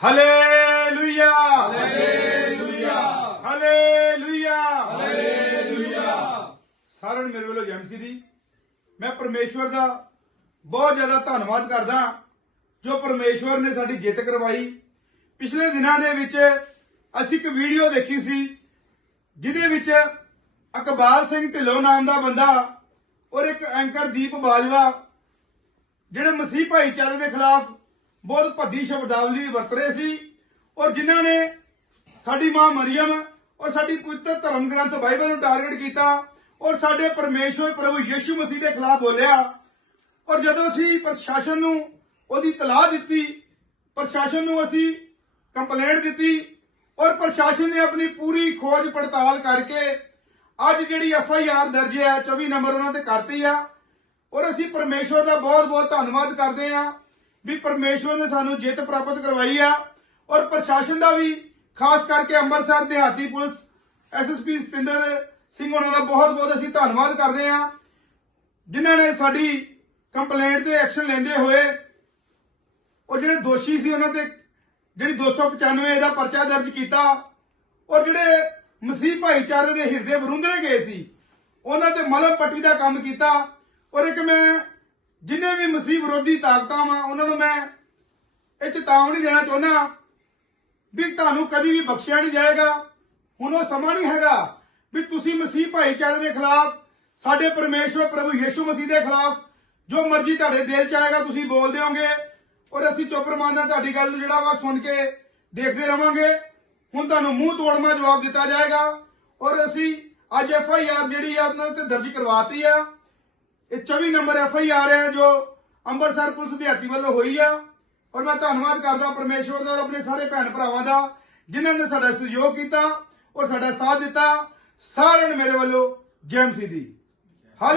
Hallelujah hallelujah hallelujah hallelujah ਸਾਰਿਆਂ ਨੂੰ ਮੇਰੇ ਵੱਲੋਂ ਜੈਮਸੀ ਦੀ। ਮੈਂ ਪਰਮੇਸ਼ਵਰ ਦਾ ਬਹੁਤ ਜ਼ਿਆਦਾ ਧੰਨਵਾਦ ਕਰਦਾ ਜੋ ਪਰਮੇਸ਼ਵਰ ਨੇ ਸਾਡੀ ਜਿੱਤ ਕਰਵਾਈ। ਪਿਛਲੇ ਦਿਨਾਂ ਦੇ ਵਿੱਚ ਅਸੀਂ ਇੱਕ ਵੀਡੀਓ ਦੇਖੀ ਸੀ ਜਿਹਦੇ ਵਿੱਚ ਅਕਬਾਲ ਸਿੰਘ ਢਿੱਲੋਂ ਨਾਮ ਦਾ ਬੰਦਾ ਔਰ ਇੱਕ ਐਂਕਰ ਦੀਪ ਬਾਜਵਾ ਜਿਹੜੇ ਮਸੀਹ ਭਾਈਚਾਰੇ ਦੇ ਖਿਲਾਫ ਬਹੁਤ ਭੱਦੀ ਸ਼ਬਦਾਵਲੀ ਵਰਤ ਰਹੇ ਸੀ ਔਰ ਜਿਨ੍ਹਾਂ ਨੇ ਸਾਡੀ ਮਾਂ ਮਰੀਮ ਔਰ ਸਾਡੀ ਪਵਿੱਤਰ ਧਰਮ ਗ੍ਰੰਥ ਬਾਈਬਲ ਨੂੰ ਟਾਰਗੇਟ ਕੀਤਾ ਔਰ ਸਾਡੇ ਪਰਮੇਸ਼ਵਰ ਪ੍ਰਭੂ ਯੀਸ਼ੂ ਮਸੀਹ ਦੇ ਖਿਲਾਫ ਬੋਲਿਆ ਔਰ ਜਦੋਂ ਅਸੀਂ ਪ੍ਰਸ਼ਾਸਨ ਨੂੰ ਉਹਦੀ ਤਲਾਹ ਦਿੱਤੀ, ਪ੍ਰਸ਼ਾਸਨ ਨੂੰ ਅਸੀਂ ਕੰਪਲੇਂਟ ਦਿੱਤੀ ਔਰ ਪ੍ਰਸ਼ਾਸਨ ਨੇ ਆਪਣੀ ਪੂਰੀ ਖੋਜ ਪੜਤਾਲ ਕਰਕੇ ਅੱਜ ਜਿਹੜੀ ਐਫ ਆਈ ਆਰ ਦਰਜ ਹੈ 24 ਨੰਬਰ ਉਹਨਾਂ ਤੇ ਕਰਤੀ ਆ ਔਰ ਅਸੀਂ ਪਰਮੇਸ਼ਵਰ ਦਾ ਬਹੁਤ-ਬਹੁਤ ਧੰਨਵਾਦ ਕਰਦੇ ਹਾਂ। ਵੀ ਪਰਮੇਸ਼ਵਰ ਨੇ ਸਾਨੂੰ ਜਿੱਤ ਪ੍ਰਾਪਤ ਕਰਵਾਈ ਆ ਔਰ ਪ੍ਰਸ਼ਾਸਨ ਦਾ ਵੀ, ਖਾਸ ਕਰਕੇ ਅੰਮ੍ਰਿਤਸਰ, ਦਿਹਾਤੀ ਪੁਲਿਸ ਐਸਐਸਪੀ ਸਤਿੰਦਰ ਸਿੰਘ ਉਹਨਾਂ ਦਾ ਬਹੁਤ-ਬਹੁਤ ਅਸੀਂ ਧੰਨਵਾਦ ਕਰਦੇ ਹਾਂ, ਜਿਨ੍ਹਾਂ ਨੇ ਸਾਡੀ ਕੰਪਲੇਂਟ ਤੇ ਐਕਸ਼ਨ ਲੈਂਦੇ ਹੋਏ ਉਹ ਜਿਹੜੇ ਦੋਸ਼ੀ ਸੀ ਉਹਨਾਂ ਤੇ, ਜਿਹੜੀ 295 ਦਾ ਪਰਚਾ ਦਰਜ ਕੀਤਾ, ਔਰ ਜਿਹੜੇ ਮਸੀਹ ਭਾਈਚਾਰੇ ਦੇ ਹਿਰਦੇ ਵਰੁੰਦਰੇ ਗਏ ਸੀ, ਉਹਨਾਂ ਤੇ ਮਲਮ ਪੱਟੀ ਦਾ ਕੰਮ ਕੀਤਾ, ਔਰ ਇੱਕ ਮੈਂ ਜਿੰਨੇ ਵੀ ਮਸੀਹ ਵਿਰੋਧੀ ਤਾਕਤਾਂ ਵਾ, ਉਹਨਾਂ ਨੂੰ ਮੈਂ ਇਹ ਚੇਤਾਵਨੀ ਦੇਣਾ ਚਾਹੁੰਦਾ ਵੀ ਤੁਹਾਨੂੰ ਕਦੀ ਵੀ ਬਖਸ਼ਿਆ ਨਹੀਂ ਜਾਏਗਾ। ਹੁਣ ਉਹ ਸਮਾਂ ਨਹੀਂ ਹੈਗਾ ਵੀ ਤੁਸੀਂ ਮਸੀਹ ਭਾਈਚਾਰੇ ਦੇ ਖਿਲਾਫ, ਸਾਡੇ ਪਰਮੇਸ਼ਵਰ ਪ੍ਰਭੂ ਯੀਸ਼ੂ ਮਸੀਹ ਦੇ ਖਿਲਾਫ ਜੋ ਮਰਜ਼ੀ ਤੁਹਾਡੇ ਦਿਲ ਚ ਆਏਗਾ ਤੁਸੀਂ ਬੋਲਦੇ ਹੋਗੇ ਔਰ ਅਸੀਂ ਚੁੱਪ ਰਮਾਨਾ ਤੁਹਾਡੀ ਗੱਲ ਨੂੰ ਜਿਹੜਾ ਵਾ ਸੁਣ ਕੇ ਦੇਖਦੇ ਰਵਾਂਗੇ। ਹੁਣ ਤੁਹਾਨੂੰ ਮੂੰਹ ਤੋੜਮਾ ਜਵਾਬ ਦਿੱਤਾ ਜਾਏਗਾ। ਔਰ ਅਸੀਂ ਅੱਜ ਐਫ ਆਈ ਆਰ ਜਿਹੜੀ ਆ, ਉਹਨਾਂ ਤੇ ਦਰਜ ਕਰਵਾਤੀ ਆ। ਇਹ 24 ਨੰਬਰ ਐਫ ਆਈ ਆਰ ਹੈ ਜੋ ਅੰਮ੍ਰਿਤਸਰ ਪੁਲਿਸ ਦਿਹਾਤੀ ਵੱਲੋਂ ਹੋਈ ਆ। ਔਰ ਮੈਂ ਧੰਨਵਾਦ ਕਰਦਾ ਪਰਮੇਸ਼ਵਰ ਦਾ ਔਰ ਆਪਣੇ ਸਾਰੇ ਭੈਣ ਭਰਾਵਾਂ ਦਾ, ਜਿਨ੍ਹਾਂ ਨੇ ਸਾਡਾ ਸਹਿਯੋਗ ਕੀਤਾ ਔਰ ਸਾਡਾ ਸਾਥ ਦਿੱਤਾ। ਸਾਰਿਆਂ ਨੂੰ ਮੇਰੇ ਵੱਲੋਂ ਜੈਮ ਦੀ। ਹਲੋ